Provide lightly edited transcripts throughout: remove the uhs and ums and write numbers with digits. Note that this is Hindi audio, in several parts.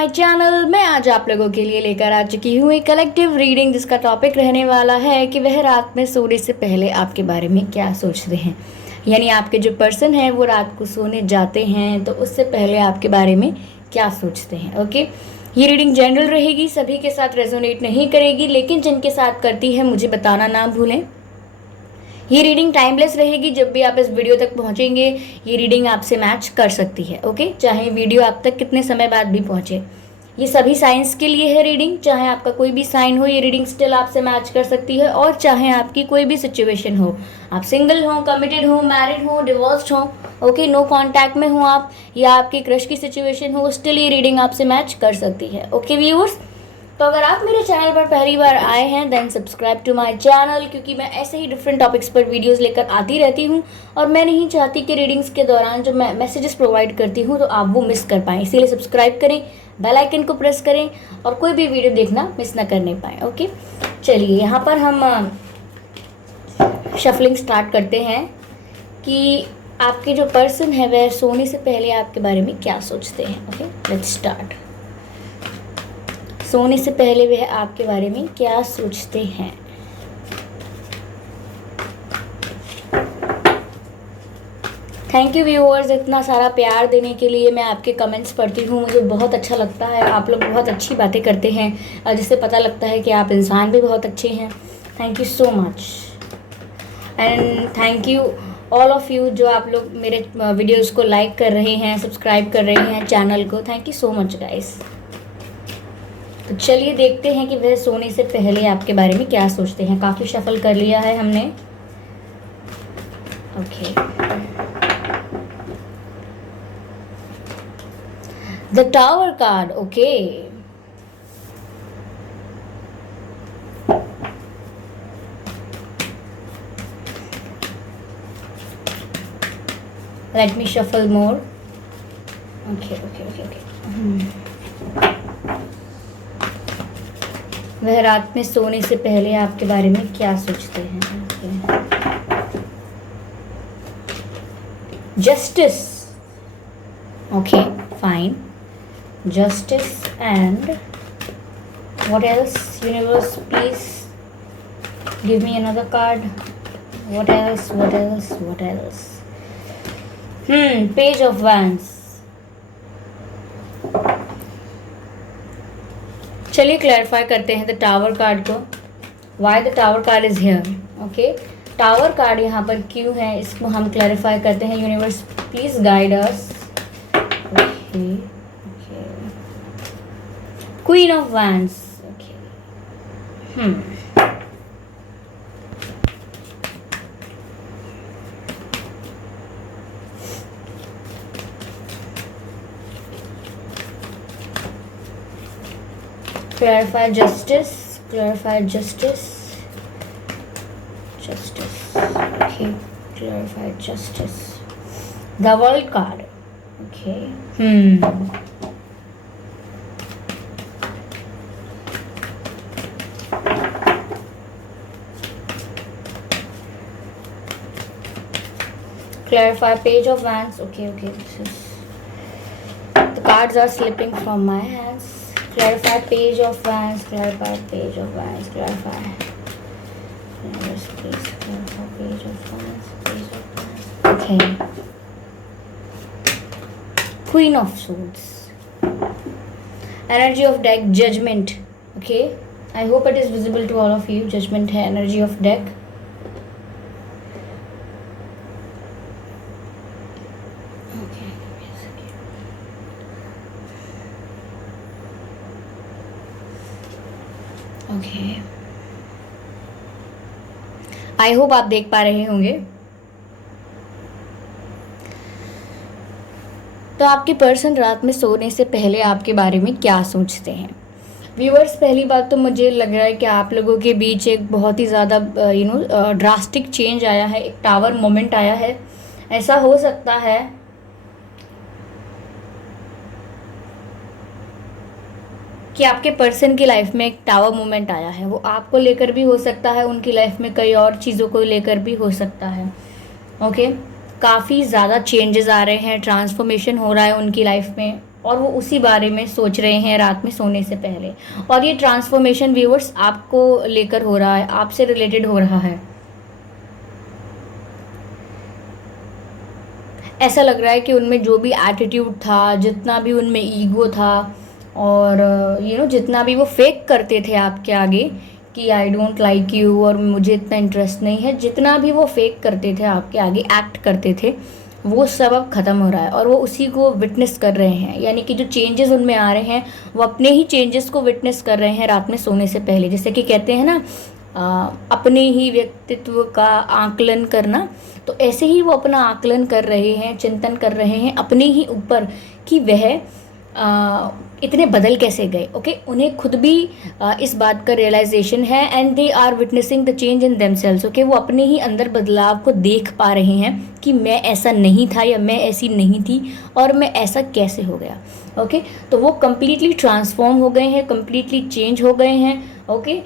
My channel. मैं आज आप लोगों के लिए लेकर आ चुकी हूँ एक कलेक्टिव रीडिंग जिसका टॉपिक रहने वाला है कि वह रात में सोने से पहले आपके बारे में क्या सोचते हैं। यानी आपके जो पर्सन है वो रात को सोने जाते हैं तो उससे पहले आपके बारे में क्या सोचते हैं। ओके, ये रीडिंग जनरल रहेगी, सभी के साथ रेजोनेट नहीं करेगी, लेकिन जिनके साथ करती है मुझे बताना ना भूलें। ये रीडिंग टाइमलेस रहेगी, जब भी आप इस वीडियो तक पहुंचेंगे ये रीडिंग आपसे मैच कर सकती है। ओके, चाहे वीडियो आप तक कितने समय बाद भी पहुंचे। ये सभी साइंस के लिए है रीडिंग, चाहे आपका कोई भी साइन हो ये रीडिंग स्टिल आपसे मैच कर सकती है, और चाहे आपकी कोई भी सिचुएशन हो, आप सिंगल हो, कमिटेड हो, मैरिड हो, डिवोर्स्ड हो, ओके, नो कॉन्टैक्ट में हो आप, या आपकी क्रश की सिचुएशन हो, स्टिल ये रीडिंग आपसे मैच कर सकती है। ओके व्यूअर्स, तो अगर आप मेरे चैनल पर पहली बार आए हैं then subscribe to my channel, क्योंकि मैं ऐसे ही डिफरेंट टॉपिक्स पर वीडियोस लेकर आती रहती हूँ और मैं नहीं चाहती कि रीडिंग्स के दौरान जो मैं मैसेजेस प्रोवाइड करती हूँ तो आप वो मिस कर पाएँ। इसीलिए सब्सक्राइब करें, बेल आइकन को प्रेस करें और कोई भी वीडियो देखना मिस ना करने पाएँ। ओके, चलिए यहाँ पर हम शफलिंग स्टार्ट करते हैं कि आपके जो पर्सन है वह सोने से पहले आपके बारे में क्या सोचते हैं। Okay, let's start. सोने से पहले वह आपके बारे में क्या सोचते हैं। थैंक यू व्यूअर्स, इतना सारा प्यार देने के लिए। मैं आपके कमेंट्स पढ़ती हूँ, मुझे बहुत अच्छा लगता है। आप लोग बहुत अच्छी बातें करते हैं जिससे पता लगता है कि आप इंसान भी बहुत अच्छे हैं। Thank you so much and thank you all of you जो आप लोग मेरे वीडियोज़ को लाइक कर रहे हैं, सब्सक्राइब कर रहे हैं चैनल को। Thank you so much guys. तो चलिए देखते हैं कि वह सोने से पहले आपके बारे में क्या सोचते हैं। काफ़ी शफल कर लिया है हमने। Okay, the tower card. Okay, let me shuffle more. Okay okay okay okay, वह रात में सोने से पहले आपके बारे में क्या सोचते हैं। Justice. Okay fine, justice and what else? Universe, please give me another card. What else? What else? What else? Page of Wands. चलिए क्लैरिफाई करते हैं द टावर कार्ड को। Why the tower card is here. Okay, tower card यहाँ पर क्यों है इसको हम क्लैरिफाई करते हैं। Universe please guide us. Okay, queen of wands. Okay, clarify justice, clarify justice, justice. Okay, clarify justice. The world card. Okay. Clarify page of wands. Okay, okay. This is the cards are slipping from my hands. Clarify page of wands, clarify page of wands, clarify. Yes, please clarify page of wands, page of wands. Okay. Queen of swords. Energy of deck, judgment. Okay. I hope it is visible to all of you. Judgment है energy of deck. Okay, I hope आप देख पा रहे होंगे। तो आपके पर्सन रात में सोने से पहले आपके बारे में क्या सोचते हैं। व्यूअर्स, पहली बात तो मुझे लग रहा है कि आप लोगों के बीच एक बहुत ही ज़्यादा ड्रास्टिक चेंज आया है, एक टावर मोमेंट आया है। ऐसा हो सकता है कि आपके पर्सन की लाइफ में एक टावर मोमेंट आया है। वो आपको लेकर भी हो सकता है, उनकी लाइफ में कई और चीज़ों को लेकर भी हो सकता है। ओके, काफ़ी ज़्यादा चेंजेस आ रहे हैं, ट्रांसफॉर्मेशन हो रहा है उनकी लाइफ में। और वो उसी बारे में सोच रहे हैं रात में सोने से पहले। और ये ट्रांसफॉर्मेशन व्यूअर्स आपको लेकर हो रहा है, आपसे रिलेटेड हो रहा है। ऐसा लग रहा है कि उनमें जो भी एटीट्यूड था, जितना भी उनमें ईगो था, और जितना भी वो फेक करते थे आपके आगे कि आई डोंट लाइक यू और मुझे इतना इंटरेस्ट नहीं है, जितना भी वो फेक करते थे आपके आगे, एक्ट करते थे, वो सब अब ख़त्म हो रहा है और वो उसी को विटनेस कर रहे हैं। यानी कि जो चेंजेस उनमें आ रहे हैं वो अपने ही चेंजेस को विटनेस कर रहे हैं रात में सोने से पहले। जैसे कि कहते हैं ना, अपने ही व्यक्तित्व का आकलन करना, तो ऐसे ही वो अपना आकलन कर रहे हैं, चिंतन कर रहे हैं अपने ही ऊपर कि वह इतने बदल कैसे गए। ओके, उन्हें खुद भी इस बात का रियलाइजेशन है and they are witnessing the change in themselves. Okay, वो अपने ही अंदर बदलाव को देख पा रहे हैं कि मैं ऐसा नहीं था या मैं ऐसी नहीं थी और मैं ऐसा कैसे हो गया। ओके, तो वो कम्प्लीटली ट्रांसफॉर्म हो गए हैं, कम्प्लीटली चेंज हो गए हैं। ओके,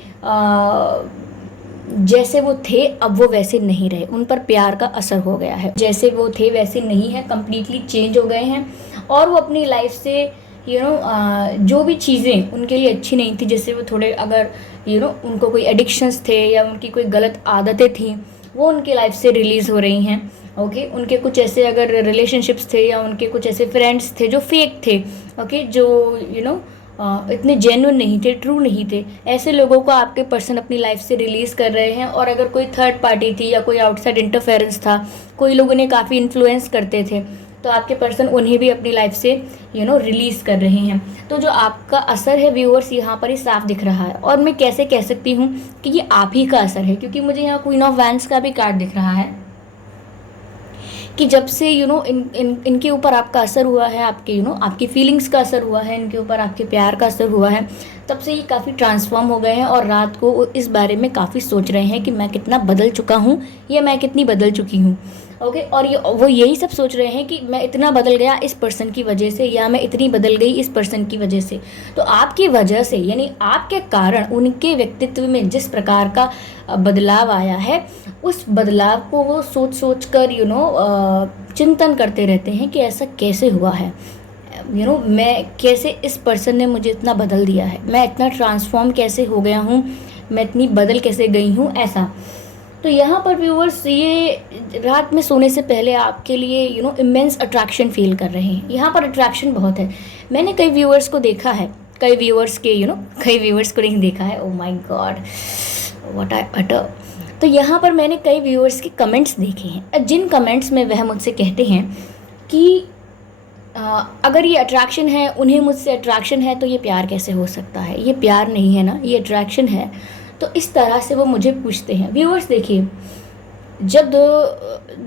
जैसे वो थे अब वो वैसे नहीं रहे, उन पर प्यार का असर हो गया है। जैसे वो थे वैसे नहीं है, कम्प्लीटली चेंज हो गए हैं। और वो अपनी लाइफ से जो भी चीज़ें उनके लिए अच्छी नहीं थी, जैसे वो थोड़े अगर उनको कोई एडिक्शंस थे या उनकी कोई गलत आदतें थी, वो उनके लाइफ से रिलीज़ हो रही हैं। ओके, उनके कुछ ऐसे अगर रिलेशनशिप्स थे या उनके कुछ ऐसे फ्रेंड्स थे जो फेक थे, ओके, जो इतने जेन्युइन नहीं थे, ट्रू नहीं थे, ऐसे लोगों को आपके पर्सन अपनी लाइफ से रिलीज़ कर रहे हैं। और अगर कोई थर्ड पार्टी थी या कोई आउटसाइड इंटरफेरेंस था, कोई लोग उन्हें काफ़ी इन्फ्लुएंस करते थे, तो आपके पर्सन उन्हें भी अपनी लाइफ से रिलीज़ कर रहे हैं। तो जो आपका असर है व्यूअर्स यहाँ पर ही साफ दिख रहा है। और मैं कैसे कह सकती हूँ कि ये आप ही का असर है, क्योंकि मुझे यहाँ क्वीन ऑफ वैंड्स का भी कार्ड दिख रहा है कि जब से इनके ऊपर आपका असर हुआ है, आपके आपकी फीलिंग्स का असर हुआ है, इनके ऊपर आपके प्यार का असर हुआ है, तब से ये काफ़ी ट्रांसफॉर्म हो गए हैं और रात को इस बारे में काफ़ी सोच रहे हैं कि मैं कितना बदल चुका हूँ या मैं कितनी बदल चुकी हूँ। ओके, और वो यही सब सोच रहे हैं कि मैं इतना बदल गया इस पर्सन की वजह से या मैं इतनी बदल गई इस पर्सन की वजह से। तो आपकी वजह से, यानी आपके कारण उनके व्यक्तित्व में जिस प्रकार का बदलाव आया है, उस बदलाव को वो सोच सोच कर चिंतन करते रहते हैं कि ऐसा कैसे हुआ है, मैं कैसे, इस पर्सन ने मुझे इतना बदल दिया है, मैं इतना ट्रांसफॉर्म कैसे हो गया हूँ, मैं इतनी बदल कैसे गई हूँ, ऐसा। तो यहाँ पर व्यूअर्स ये रात में सोने से पहले आपके लिए इमेंस अट्रैक्शन फील कर रहे हैं। यहाँ पर अट्रैक्शन बहुत है। मैंने कई व्यूअर्स को देखा है, कई व्यूअर्स को नहीं देखा है, oh my God what I utter. तो यहाँ पर मैंने कई व्यूअर्स के कमेंट्स देखे हैं, जिन कमेंट्स में वह मुझसे कहते हैं कि अगर ये अट्रैक्शन है, उन्हें मुझसे अट्रैक्शन है, तो ये प्यार कैसे हो सकता है, ये प्यार नहीं है ना, ये अट्रैक्शन है। तो इस तरह से वो मुझे पूछते हैं। व्यूअर्स देखिए, जब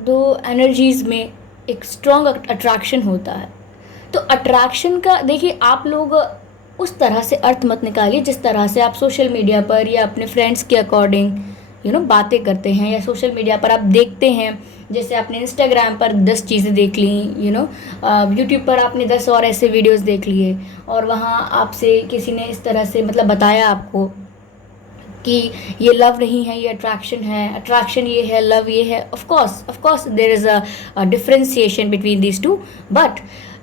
दो एनर्जीज़ में एक स्ट्रॉन्ग अट्रैक्शन होता है, तो अट्रैक्शन का देखिए, आप लोग उस तरह से अर्थ मत निकालिए जिस तरह से आप सोशल मीडिया पर या अपने फ्रेंड्स के अकॉर्डिंग बातें करते हैं, या सोशल मीडिया पर आप देखते हैं, जैसे आपने इंस्टाग्राम पर 10 चीज़ें देख ली, यूट्यूब पर आपने 10 और ऐसे वीडियोस देख लिए, और वहाँ आपसे किसी ने इस तरह से मतलब बताया आपको कि ये लव नहीं है, ये अट्रैक्शन है, अट्रैक्शन ये है, लव ये है। Of course there is a differentiation between these two, but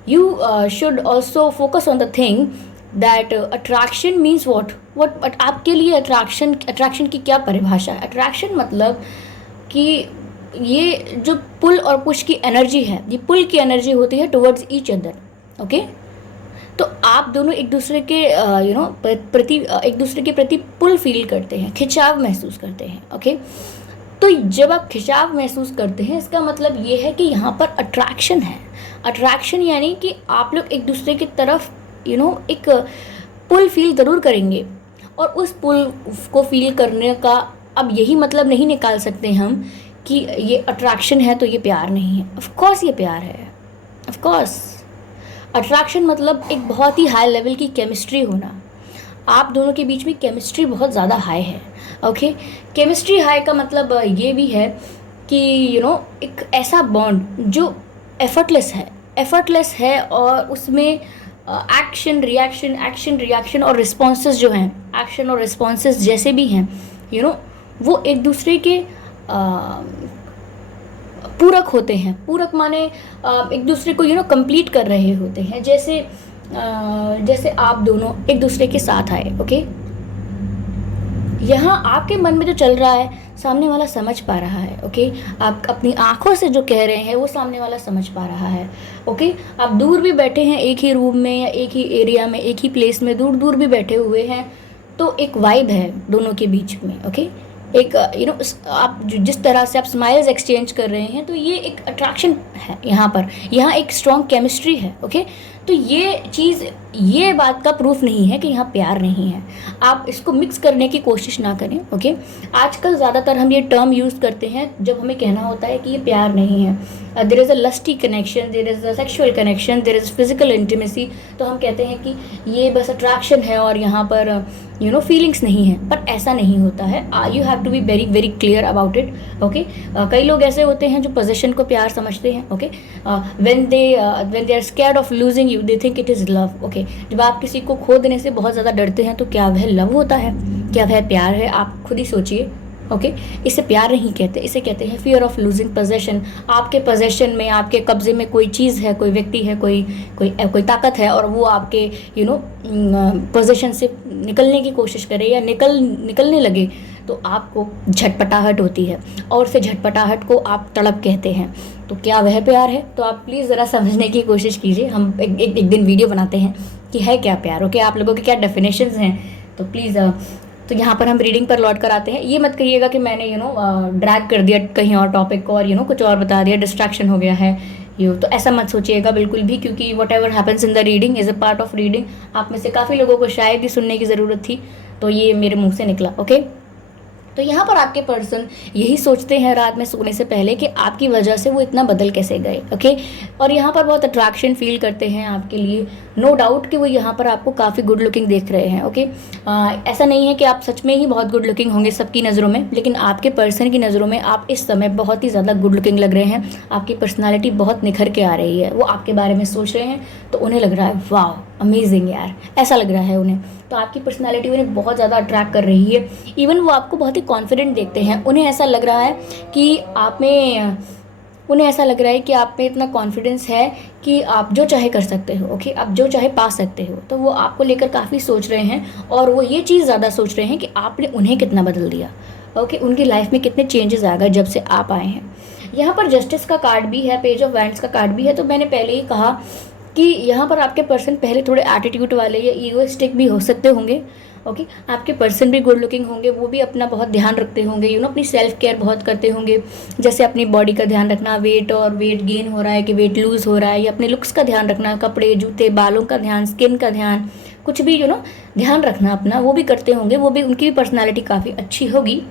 you should also focus on the thing that attraction means what but आपके लिए अट्रैक्शन की क्या परिभाषा है। अट्रैक्शन मतलब कि ये जो पुल और पुश की एनर्जी है, ये पुल की एनर्जी होती है टुवर्ड्स ईच अदर। ओके, तो आप दोनों एक दूसरे के एक दूसरे के प्रति पुल फील करते हैं, खिंचाव महसूस करते हैं। ओके, तो जब आप खिंचाव महसूस करते हैं, इसका मतलब ये है कि यहाँ पर अट्रैक्शन है। अट्रैक्शन यानी कि आप लोग एक दूसरे की तरफ एक पुल फील ज़रूर करेंगे, और उस पुल को फील करने का अब यही मतलब नहीं निकाल सकते हम कि ये अट्रैक्शन है तो ये प्यार नहीं है। ऑफ कोर्स ये प्यार है, ऑफ कोर्स। अट्रैक्शन मतलब एक बहुत ही हाई लेवल की केमिस्ट्री होना, आप दोनों के बीच में केमिस्ट्री बहुत ज़्यादा हाई है। ओके, केमिस्ट्री हाई का मतलब ये भी है कि एक ऐसा बॉन्ड जो एफर्टलेस है और उसमें एक्शन रिएक्शन और रिस्पॉन्सेस जो हैं, एक्शन और रिस्पॉन्सेस जैसे भी हैं, वो एक दूसरे के पूरक होते हैं। पूरक माने एक दूसरे को कंप्लीट कर रहे होते हैं। जैसे जैसे आप दोनों एक दूसरे के साथ आए, ओके, यहाँ आपके मन में जो चल रहा है सामने वाला समझ पा रहा है, ओके, आप अपनी आंखों से जो कह रहे हैं वो सामने वाला समझ पा रहा है, ओके, आप दूर भी बैठे हैं एक ही रूम में या एक ही एरिया में, एक ही प्लेस में दूर दूर भी बैठे हुए हैं, तो एक वाइब है दोनों के बीच में, ओके, एक आप जिस तरह से आप स्माइल्स एक्सचेंज कर रहे हैं, तो ये एक अट्रैक्शन है यहाँ पर, यहाँ एक स्ट्रॉन्ग केमिस्ट्री है, ओके। तो ये चीज़, ये बात का प्रूफ नहीं है कि यहाँ प्यार नहीं है, आप इसको मिक्स करने की कोशिश ना करें, ओके। आजकल ज़्यादातर हम ये टर्म यूज़ करते हैं जब हमें कहना होता है कि ये प्यार नहीं है, there is a lusty connection, there is a sexual connection, there is physical intimacy, तो हम कहते हैं कि ये बस अट्रैक्शन है और यहाँ पर फीलिंग्स नहीं है, पर ऐसा नहीं होता है। You have to be very very clear about it, okay. कई लोग ऐसे होते हैं जो पोजेशन को प्यार समझते हैं, okay, when they are scared of losing you they think it is love, okay. जब आप किसी को खो देने से बहुत ज़्यादा डरते हैं तो क्या वह लव होता है, क्या वह प्यार है? आप खुद ही सोचिए, ओके। इसे प्यार नहीं कहते, इसे कहते हैं फियर ऑफ लूजिंग पोजेशन। आपके पोजेशन में, आपके कब्जे में कोई चीज़ है, कोई व्यक्ति है, कोई ताकत है, और वो आपके पोजेशन से निकलने की कोशिश करे या निकलने लगे, तो आपको झटपटाहट होती है, और उसे झटपटाहट को आप तड़प कहते हैं। तो क्या वह प्यार है? तो आप प्लीज़ ज़रा समझने की कोशिश कीजिए। हम एक दिन वीडियो बनाते हैं कि है क्या प्यार, ओके। आप लोगों के क्या डेफिनेशंस हैं, तो प्लीज़ तो यहाँ पर हम रीडिंग पर लौट कर आते हैं। ये मत कहिएगा कि मैंने ड्रैग कर दिया कहीं और टॉपिक को और कुछ और बता दिया, डिस्ट्रैक्शन हो गया है, तो ऐसा मत सोचिएगा बिल्कुल भी, क्योंकि what ever happens in the reading is a part of reading. आप में से काफ़ी लोगों को शायद ही सुनने की ज़रूरत थी, तो ये मेरे मुंह से निकला, ओके। तो यहाँ पर आपके पर्सन यही सोचते हैं रात में सोने से पहले कि आपकी वजह से वो इतना बदल कैसे गए, ओके। और यहाँ पर बहुत अट्रैक्शन फील करते हैं आपके लिए, नो डाउट कि वो यहाँ पर आपको काफ़ी गुड लुकिंग देख रहे हैं, ओके। ऐसा नहीं है कि आप सच में ही बहुत गुड लुकिंग होंगे सबकी नज़रों में, लेकिन आपके पर्सन की नज़रों में आप इस समय बहुत ही ज़्यादा गुड लुकिंग लग रहे हैं। आपकी पर्सनैलिटी बहुत निखर के आ रही है, वो आपके बारे में सोच रहे हैं तो उन्हें लग रहा है वाह अमेजिंग यार, ऐसा लग रहा है उन्हें। तो आपकी पर्सनालिटी उन्हें बहुत ज़्यादा अट्रैक्ट कर रही है। इवन वो आपको बहुत ही कॉन्फिडेंट देखते हैं, उन्हें ऐसा लग रहा है कि आप में इतना कॉन्फिडेंस है कि आप जो चाहे कर सकते हो, ओके, आप जो चाहे पा सकते हो। तो वो आपको लेकर काफ़ी सोच रहे हैं, और वो ये चीज़ ज़्यादा सोच रहे हैं कि आपने उन्हें कितना बदल दिया, ओके, उनकी लाइफ में कितने चेंजेस आ गए जब से आप आए हैं। यहाँ पर जस्टिस का कार्ड भी है, पेज ऑफ वैंड्स का कार्ड भी है। तो मैंने पहले ही कहा कि यहाँ पर आपके पर्सन पहले थोड़े एटीट्यूड वाले या ईगोइस्टिक भी हो सकते होंगे, ओके। आपके पर्सन भी गुड लुकिंग होंगे, वो भी अपना बहुत ध्यान रखते होंगे, अपनी सेल्फ केयर बहुत करते होंगे, जैसे अपनी बॉडी का ध्यान रखना, वेट गेन हो रहा है कि वेट लूज़ हो रहा है, या अपने लुक्स का ध्यान रखना, कपड़े, जूते, बालों का ध्यान, स्किन का ध्यान, कुछ भी ध्यान रखना अपना, वो भी करते होंगे। वो भी, उनकी भी पर्सनैलिटी काफ़ी अच्छी होगी,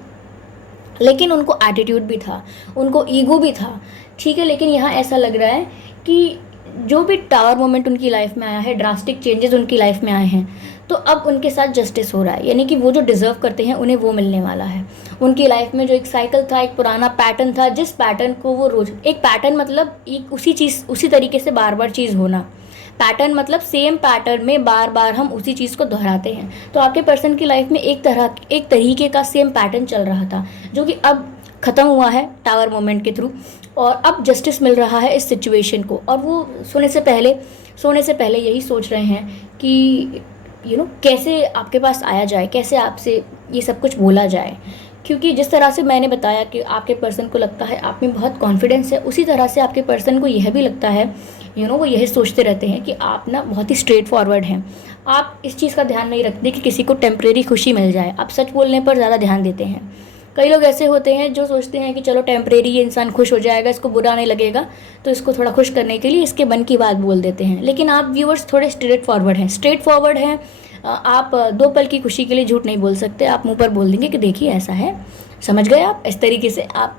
लेकिन उनको एटीट्यूड भी था, उनको ईगो भी था, ठीक है। लेकिन यहाँ ऐसा लग रहा है कि जो भी टावर मोमेंट उनकी लाइफ में आया है, ड्रास्टिक चेंजेस उनकी लाइफ में आए हैं, तो अब उनके साथ जस्टिस हो रहा है, यानी कि वो जो डिज़र्व करते हैं उन्हें वो मिलने वाला है। उनकी लाइफ में जो एक साइकिल था, एक पुराना पैटर्न था, जिस पैटर्न को वो रोज़, एक पैटर्न मतलब एक उसी तरीके से बार बार चीज़ होना, पैटर्न मतलब सेम पैटर्न में बार बार हम उसी चीज़ को दोहराते हैं। तो आपके पर्सन की लाइफ में एक तरीके का सेम पैटर्न चल रहा था, जो कि अब ख़त्म हुआ है टावर मोमेंट के थ्रू, और अब जस्टिस मिल रहा है इस सिचुएशन को। और वो सोने से पहले यही सोच रहे हैं कि कैसे आपके पास आया जाए, कैसे आपसे ये सब कुछ बोला जाए, क्योंकि जिस तरह से मैंने बताया कि आपके पर्सन को लगता है आप में बहुत कॉन्फिडेंस है, उसी तरह से आपके पर्सन को यह भी लगता है, वो यही सोचते रहते हैं कि आप ना बहुत ही स्ट्रेट फॉरवर्ड हैं। आप इस चीज़ का ध्यान नहीं रखते कि किसी को टेम्परेरी खुशी मिल जाए, आप सच बोलने पर ज़्यादा ध्यान देते हैं। कई लोग ऐसे होते हैं जो सोचते हैं कि चलो टेम्परेरी ये इंसान खुश हो जाएगा, इसको बुरा नहीं लगेगा, तो इसको थोड़ा खुश करने के लिए इसके मन की बात बोल देते हैं। लेकिन आप व्यूअर्स थोड़े स्ट्रेट फॉरवर्ड हैं। आप 2 पल की खुशी के लिए झूठ नहीं बोल सकते, आप मुंह पर बोल देंगे कि देखिए ऐसा है, समझ गए आप, इस तरीके से आप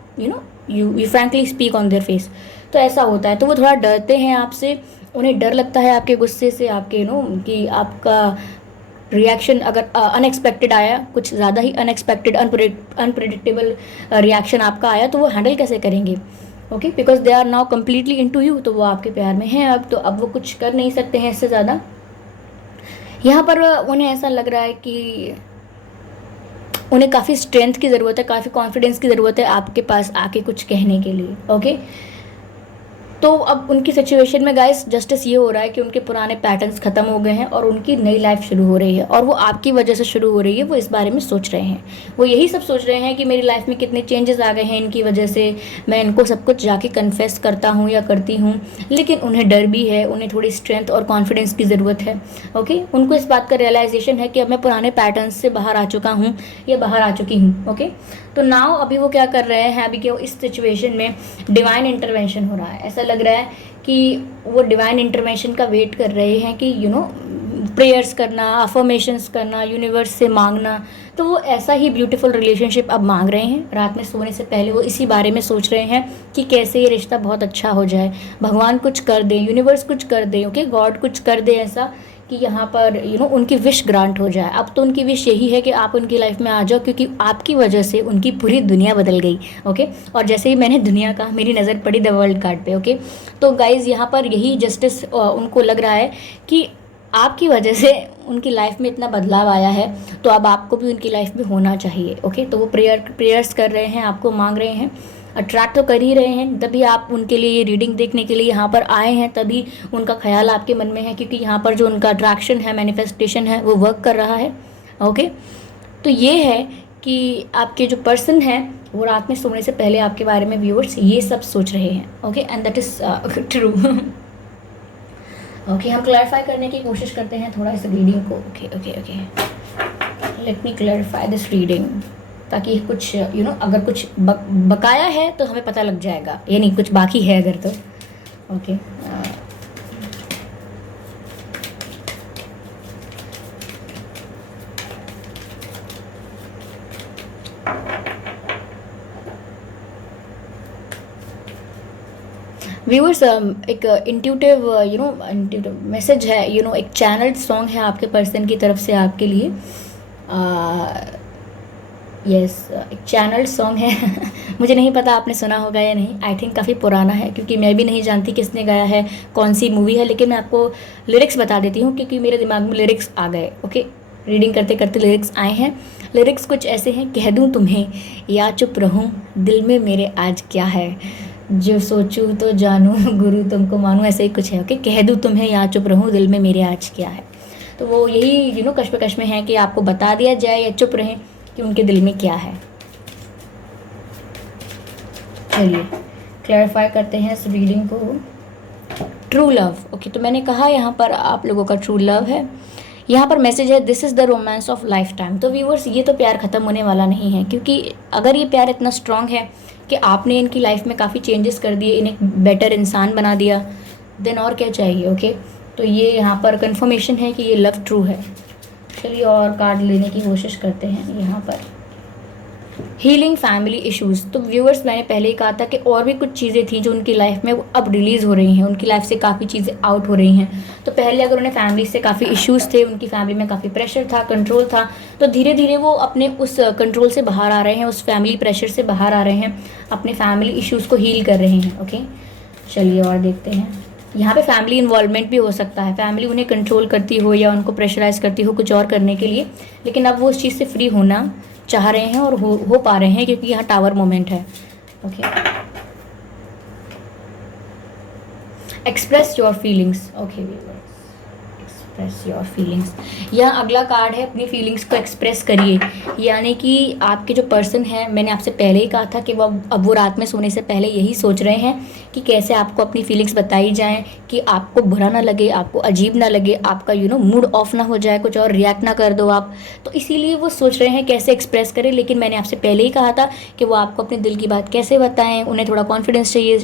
you frankly speak on their face. तो ऐसा होता है, तो वो थोड़ा डरते हैं आपसे, उन्हें डर लगता है आपके गुस्से से, आपके कि आपका रिएक्शन अगर अनएक्सपेक्टेड आया, कुछ ज़्यादा ही अनएक्सपेक्टेड अनप्रिडिक्टेबल रिएक्शन आपका आया, तो वो हैंडल कैसे करेंगे, okay, because they are now completely into you. तो वो आपके प्यार में हैं अब, तो अब वो कुछ कर नहीं सकते हैं इससे ज़्यादा। यहाँ पर उन्हें ऐसा लग रहा है कि उन्हें काफ़ी स्ट्रेंथ की ज़रूरत है, काफ़ी कॉन्फिडेंस की ज़रूरत है आपके पास आके कुछ कहने के लिए, ओके। तो अब उनकी सिचुएशन में गाइस जस्टिस ये हो रहा है कि उनके पुराने पैटर्न्स ख़त्म हो गए हैं और उनकी नई लाइफ शुरू हो रही है, और वो आपकी वजह से शुरू हो रही है। वो इस बारे में सोच रहे हैं, वो यही सब सोच रहे हैं कि मेरी लाइफ में कितने चेंजेस आ गए हैं इनकी वजह से, मैं इनको सब कुछ जाके कन्फेस करता हूँ या करती हूँ। लेकिन उन्हें डर भी है, उन्हें थोड़ी स्ट्रेंथ और कॉन्फिडेंस की ज़रूरत है। ओके, उनको इस बात का रियलाइजेशन है कि अब मैं पुराने पैटर्न्स से बाहर आ चुका हूँ या बाहर आ चुकी हूँ। ओके, तो नाउ अभी वो क्या कर रहे हैं, अभी क्या इस सिचुएशन में डिवाइन इंटरवेंशन हो रहा है। ऐसा लग रहा है कि वो डिवाइन इंटरवेंशन का वेट कर रहे हैं कि प्रेयर्स करना, अफर्मेशंस करना, यूनिवर्स से मांगना। तो वो ऐसा ही ब्यूटीफुल रिलेशनशिप अब मांग रहे हैं। रात में सोने से पहले वो इसी बारे में सोच रहे हैं कि कैसे ये रिश्ता बहुत अच्छा हो जाए, भगवान कुछ कर दे, यूनिवर्स कुछ कर दे, ओके, गॉड कुछ कर दे ऐसा कि यहाँ पर उनकी विश ग्रांट हो जाए। अब तो उनकी विश यही है कि आप उनकी लाइफ में आ जाओ, क्योंकि आपकी वजह से उनकी पूरी दुनिया बदल गई। ओके, और जैसे ही मैंने दुनिया कहा, मेरी नज़र पड़ी द वर्ल्ड कार्ड पे। ओके, तो गाइज़ यहाँ पर यही जस्टिस उनको लग रहा है कि आपकी वजह से उनकी लाइफ में इतना बदलाव आया है, तो अब आपको भी उनकी लाइफ में होना चाहिए। ओके, तो वो प्रेयर्स कर रहे हैं, आपको मांग रहे हैं, अट्रैक्ट तो कर ही रहे हैं। तभी आप उनके लिए ये रीडिंग देखने के लिए यहाँ पर आए हैं, तभी उनका ख्याल आपके मन में है, क्योंकि यहाँ पर जो उनका अट्रैक्शन है, मैनिफेस्टेशन है, वो वर्क कर रहा है। ओके, तो ये है कि आपके जो पर्सन है वो रात में सोने से पहले आपके बारे में व्यूअर्स ये सब सोच रहे हैं। Okay, and that is true. Okay, हम क्लैरिफाई करने की कोशिश करते हैं थोड़ा इस रीडिंग को। Okay okay okay, let me clarify this reading, ताकि कुछ अगर कुछ बकाया है तो हमें पता लग जाएगा, यानी कुछ बाकी है अगर तो। ओके, व्यूअर्स, एक इंट्यूटिव मैसेज है, एक चैनल्ड सॉन्ग है आपके पर्सन की तरफ से आपके लिए। यस, एक चैनल्ड सॉन्ग है। मुझे नहीं पता आपने सुना होगा या नहीं, आई थिंक काफ़ी पुराना है, क्योंकि मैं भी नहीं जानती किसने गाया है, कौन सी मूवी है। लेकिन मैं आपको लिरिक्स बता देती हूँ, क्योंकि मेरे दिमाग में लिरिक्स आ गए। ओके, रीडिंग करते करते लिरिक्स आए हैं। लिरिक्स कुछ ऐसे हैं, कह दूँ तुम्हें या चुप रहूँ, दिल में मेरे आज क्या है, जो सोचूं तो जानूं, गुरु तुमको मानूं, ऐसे ही कुछ है। ओके, कह दूं तुम्हें या चुप रहूं, दिल में मेरे आज क्या है। तो वो यही कश्मकश में है कि आपको बता दिया जाए या चुप रहें कि उनके दिल में क्या है। चलिए क्लैरिफाई करते हैं इस रीडिंग को। True love. ओके, तो मैंने कहा यहाँ पर आप लोगों का ट्रू लव है। यहाँ पर मैसेज है, this is the romance of life time. तो व्यूअर्स, ये तो प्यार ख़त्म होने वाला नहीं है, क्योंकि अगर ये प्यार इतना स्ट्रांग है कि आपने इनकी लाइफ में काफ़ी चेंजेस कर दिए, इन्हें बेटर इंसान बना दिया, देन और क्या चाहिए। ओके, तो ये यहाँ पर कंफर्मेशन है कि ये लव ट्रू है। चलिए और कार्ड लेने की कोशिश करते हैं यहाँ पर। Healing family issues. तो व्यूअर्स, मैंने पहले ही कहा था कि और भी कुछ चीज़ें थी जो उनकी लाइफ में अब रिलीज़ हो रही हैं, उनकी लाइफ से काफ़ी चीज़ें आउट हो रही हैं। तो पहले अगर उन्हें फैमिली से काफ़ी इश्यूज़ थे, उनकी फैमिली में काफ़ी प्रेशर था, कंट्रोल था, तो धीरे धीरे वो अपने उस कंट्रोल से बाहर आ रहे हैं, उस फैमिली प्रेशर से बाहर आ रहे हैं, अपने फैमिली इश्यूज़ को हील कर रहे हैं। ओके, चलिए और देखते हैं। यहाँ पे फैमिली इन्वॉल्वमेंट भी हो सकता है, फैमिली उन्हें कंट्रोल करती हो या उनको प्रेशराइज करती हो कुछ और करने के लिए, लेकिन अब वो उस चीज़ से फ्री होना चाह रहे हैं और हो पा रहे हैं, क्योंकि यहाँ टावर मोमेंट है। Okay, express your feelings. Okay, express your feelings. यह अगला कार्ड है, अपनी फीलिंग्स को एक्सप्रेस करिए। यानी कि आपके जो पर्सन है, मैंने आपसे पहले ही कहा था कि वो रात में सोने से पहले यही सोच रहे हैं कि कैसे आपको अपनी फीलिंग्स बताई जाएं, कि आपको बुरा ना लगे, आपको अजीब ना लगे, आपका मूड ऑफ ना हो जाए, कुछ और रिएक्ट ना कर दो आप। तो इसीलिए वो सोच रहे हैं कैसे एक्सप्रेस करें। लेकिन मैंने आपसे पहले ही कहा था कि वो आपको अपने दिल की बात कैसे बताएं, उन्हें थोड़ा कॉन्फिडेंस चाहिए,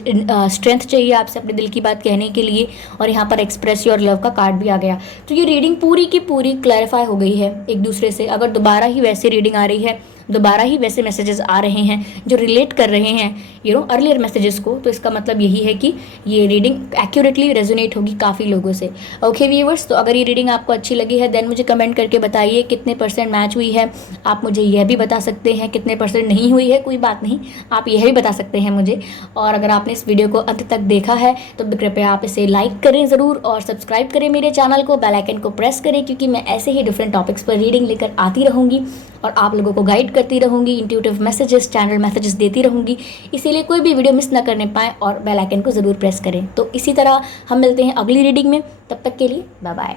स्ट्रेंथ चाहिए आपसे अपने दिल की बात कहने के लिए। और यहाँ पर एक्सप्रेस योर लव का कार्ड भी आ गया। तो ये रीडिंग पूरी की पूरी क्लैरिफाई हो गई है एक दूसरे से। अगर दोबारा ही वैसे रीडिंग आ रही है, दोबारा ही वैसे मैसेजेस आ रहे हैं जो रिलेट कर रहे हैं अर्लियर मैसेजेस को, तो इसका मतलब यही है कि ये रीडिंग एक्यूरेटली रेजोनेट होगी काफ़ी लोगों से। ओके व्यूअर्स, तो अगर ये रीडिंग आपको अच्छी लगी है देन मुझे कमेंट करके बताइए कितने % मैच हुई है। आप मुझे यह भी बता सकते हैं कितने % नहीं हुई है, कोई बात नहीं, आप यह भी बता सकते हैं मुझे। और अगर आपने इस वीडियो को अंत तक देखा है तो कृपया आप इसे लाइक करें ज़रूर और सब्सक्राइब करें मेरे चैनल को, बेल आइकन को प्रेस करें, क्योंकि मैं ऐसे ही डिफरेंट टॉपिक्स पर रीडिंग लेकर आती रहूँगी और आप लोगों को गाइड करती रहूँगी, इंट्यूटिव मैसेजेस, चैनल मैसेजेस देती रहूँगी, इसीलिए कोई भी वीडियो मिस ना करने पाएँ और बेल आइकन को ज़रूर प्रेस करें। तो इसी तरह हम मिलते हैं अगली रीडिंग में, तब तक के लिए बाय बाय।